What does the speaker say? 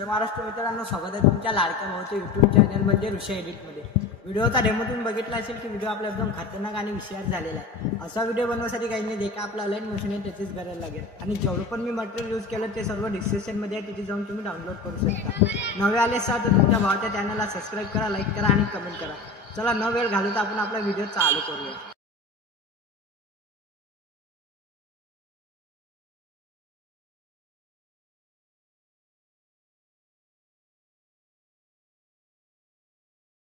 जय महाराष्ट्र मित्रांनो, स्वागत आहे तुमच्या लाडक्या भाऊच्या यूट्यूब चॅनलमध्ये ऋषी एडिटमध्ये। व्हिडिओचा डेमो तुम्ही बघितला असेल की व्हिडिओ आपला एकदम खतरनाक आणि विषयात झालेला आहे। असा व्हिडिओ बनवण्यासाठी काही नाही, जे का आपला लाईट मशीन आहे त्याचीच गरज लागेल आणि जेवढं पण मी मटेरियल यूज केलं ते सर्व डिस्क्रिप्शनमध्ये आहे, तिथे जाऊन तुम्ही डाउनलोड करू शकता। नवे आले असाल तर तुमच्या भावाच्या चॅनलला सबस्क्राईब करा, लाईक करा आणि कमेंट करा। चला न वेळ घालवता आपण आपला व्हिडिओ चालू करूया।